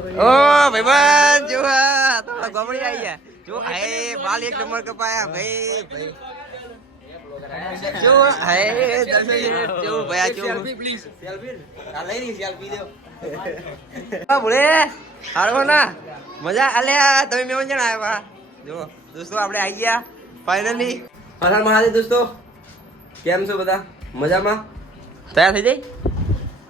ઓ ભાઈબંધ જો તો ગોબડી આવી ગયા જો હે બાલ એક નંબર કપાયા ભાઈ ભાઈ જો હે જો ભાઈ જો સેલ્ફી પ્લીઝ સેલ્ફી આ લઈ ની સેલ્ફી દો આ બોલે હારો ના મજા આલ્યા તમે મેં જણ આવ્યા જો દોસ્તો આપણે આવી ગયા ફાઇનલી હર મહાદેવ દોસ્તો કેમ છો બધા મજામાં તૈયાર થઈ જાય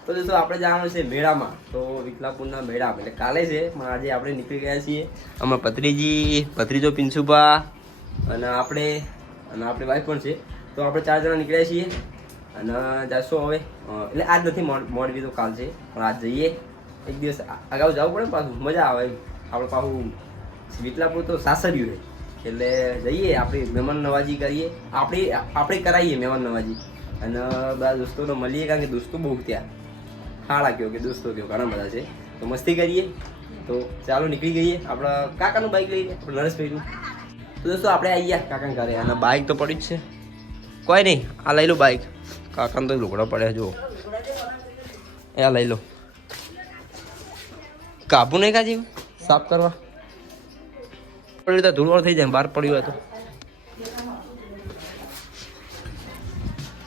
તો દોસ્તો આપણે જવાનું છે મેળામાં તો વિકલાપુરના મેળા એટલે કાલે છે પણ આજે આપણે નીકળી ગયા છીએ અમે ભત્રીજો પિન્સુભા અને આપણી વાઈફ પણ છે તો આપણે 4 જણા નીકળ્યા છીએ અને જશું હવે એટલે આજ નથી મોડવી તો કાલ છે પણ આજ જઈએ એક દિવસ અગાઉ જવું પડે પાછું મજા આવે આપણે પાછું વિકલાપુર તો સાસર્યું છે એટલે જઈએ આપણી મહેમાન નવાજી કરીએ આપણે કરાવીએ મહેમાન નવાજી અને બધા દોસ્તોને મળીએ કારણ કે દોસ્તો બહુ ત્યાં ખાડા કયો કે દોસ્તો કયો ઘણા બધા છે તો મસ્તી કરીએ તો ચાલો નીકળી ગઈએ આપણા કાકાનું બાઇક લઈને નરેશભાઈનું તો દોસ્તો આપણે આવી ગયા કાકાને ઘરે અને બાઇક તો પડી જ છે કોઈ નહીં આ લઈ લો બાઇક કાકાને તો લુગડા પડ્યા જુઓ એ આ લઈ લો કાબુ નહીં કાજી સાફ કરવા પડી તો ધૂળ થઈ જાય બહાર પડ્યું હોય તો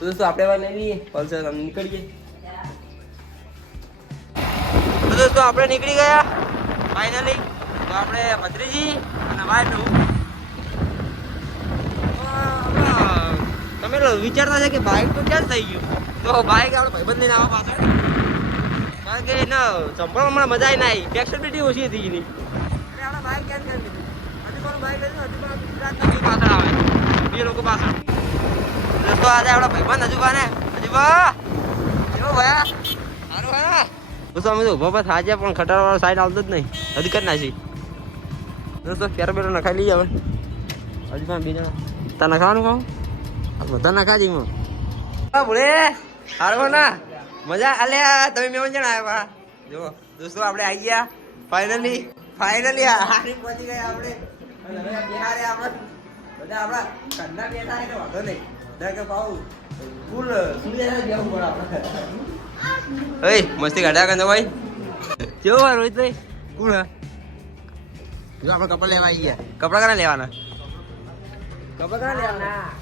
દોસ્તો આપણે વાર લઈ લઈએ પલ્સર નીકળીએ તો દોસ્તો આપણે નીકળી ગયા ફાઇનલી તો આપણે ભત્રીજી અને વાઈફનું તમે વિચારતા છે કે બાઇક તો ક્યાં થઈ ગયું તો બાઇક આપણે ભાઈબંધને નાવા પાછળ કારણ કે એને સંભાળવા હમણાં મજા ના આવી ફ્લેક્સિબિલિટી ઓછી હતી એની એટલે આપણે બાઇક ક્યાં કરી દીધું હજુ પણ બાઇક હજુ પણ ગુજરાતના પાછળ આવે બે લોકો પાછળ દોસ્તો આજે આપણા ભાઈબંધ હજુ બને હજુ કેવો ભયા સારું હા દોસ્તો અમે તો ઉભા પર થાજે પણ ખટારાવાળો સાઈડ આવતો જ નહીં હજી કરી નાખી દોસ્તો ક્યારે બેરો નખાઈ લઈએ હવે હજુ પણ બીજા તા નખાવાનું કહું બધા નખાજી હું હા બોલે સારું ના મજા આલ્યા તમે મેં જણ આવ્યા જો દોસ્તો આપણે આવી ગયા ફાઇનલી હારી પહોંચી ગયા આપણે બિહારે આપણે બધા આપણા કંદા બેઠા એટલે વાંધો નહીં કે પાઉ ફૂલ સુનિયા જવું પડે આપણે ઓય મસ્તી કાઢ્યા કંદા ભાઈ કેવો વાર રોહિતભાઈ કોણ જો આપણે કપડા લેવા આવી ગયા કપડા કના લેવાના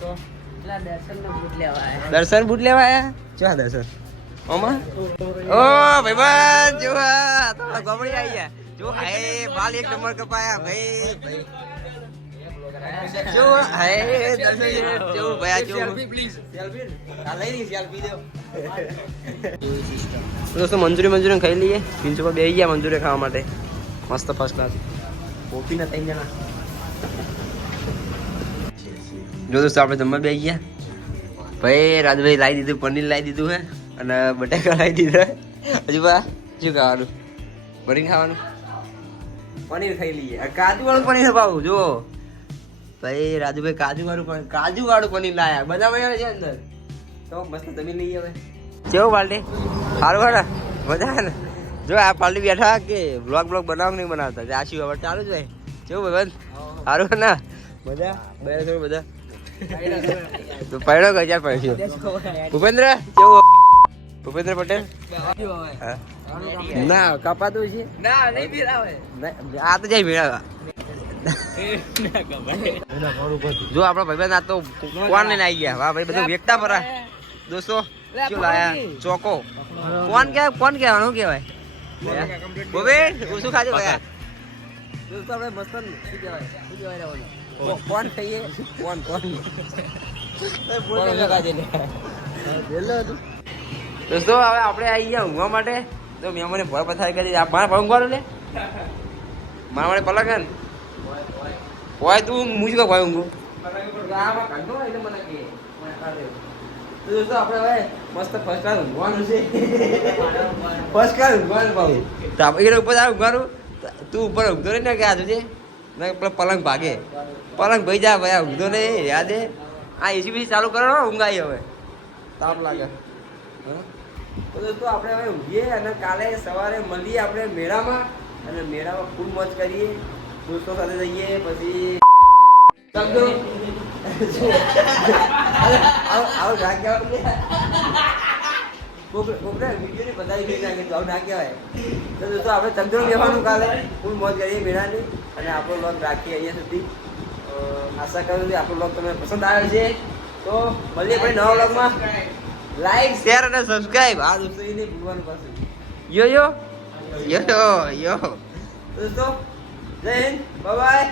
તો દર્શન બૂટ લેવા આયા ક્યાં દર્શન ઓમાં ઓ ભાઈબંધ જો તો ગોબડી આવી ગયા જો હે બાલ એક નંબર કપાયા ભાઈ જો હે જો ભયા જો સેલ્ફી પ્લીઝ સેલ્ફી આ લઈ ની સેલ્ફી દો દોસ્તો મંચુરિયન ખાઈ લઈએ 300 પર બેસી ગયા મંચુરિયન ખાવા માટે મસ્ત ફર્સ્ટ ક્લાસ કોફી ના 3 જણા જો દોસ્તો આપણે જમવા બેસી ગયા ભાઈ રાજભાઈ લાવી દીધું પનીર લાવી દીધું હે અને બટાકા લાવી દીધા હજુ બા શું ખાવાનું પનીર ખાવાનું પનીર ખાઈ લઈએ કાજુ વાળું પનીર પાવું જો ભાઈ રાજુભાઈ કાજુ વાળું પનીર લાયા બધા મજા છે અંદર તો મસ્ત જમી લઈએ હવે કેવું પાર્ટી સારું હોય ને મજા ને જો આ પાર્ટી બેઠા કે બ્લોગ બનાવ નહીં બનાવતા આશી હવે ચાલુ જ ભાઈ કેવું ભાઈ સારું હોય ને મજા બે બધા તો પડ્યો ગજા પડ્યો ભૂપેન્દ્ર કેવું ભૂપેન્દ્ર પટેલ ના કપાતું છે ના નહીં ભીરાવે આ તો જાય ભીરાવા જો આપડા ભાઈબંધ આ તો કોણ લઈને આવી ગયા વાહ ભાઈ બધું વેકતા પરા દોસ્તો શું લાયા ચોકો કોણ કહેવાનું કહેવાય ભૂપેન શું ખાજો ભાઈ દોસ્તો આપણે મસ્ત શું કહેવાય કોણ થઈએ કોણ દોસ્તો હવે આપણે આવી ગયા ઊંઘવા માટે તો મેં મને ભર પથારી કરી મારા ઊંઘવાનું લે મારા માટે પલક ને હોય તું હું શું ભાઈ ઊંઘું દોસ્તો આપણે હવે મસ્ત ફર્સ્ટ ક્લાસ ઊંઘવાનું છે ફર્સ્ટ ક્લાસ ઊંઘવાનું ભાઈ તો આપણે ઉપર ઊંઘવાનું તું ઉપર ઊંઘતો રહી ને કે આ જોજે પલંગ ભાગે પલંગ ભાઈ જા ભાઈ ઊંઘતો નહીં યાદે આ એસી બીસી ચાલુ કરો ઊંઘ આવી હવે તાપ લાગે તો દોસ્તો આપણે હવે ઊંઘીએ અને કાલે સવારે મળીએ આપણે મેળામાં અને મેળામાં ફૂલ મોજ કરીએ દોસ્તો સાથે જઈએ પછી સમજો આવું ના કહેવાય કોકરે વિડીયોની બધાઈ થઈ નાખે તો આવું ના કહેવાય તો દોસ્તો આપણે ચંદ્ર બેવાનું કાલે ફૂલ મોજ કરીએ મેળાની અને આપણો વ્લોગ રાખીએ અહીંયા સુધી. આશા કરું કે આપણો વ્લોગ તમને પસંદ આવે છે. તો મળીએ ભાઈ નવા વ્લોગમાં. લાઈક શેર અને સબસ્ક્રાઇબ. હા દોસ્તો એ નહીં ભૂલવાનું પાછું. યો યો યો યો દોસ્તો જય હિન્દ બાય બાય.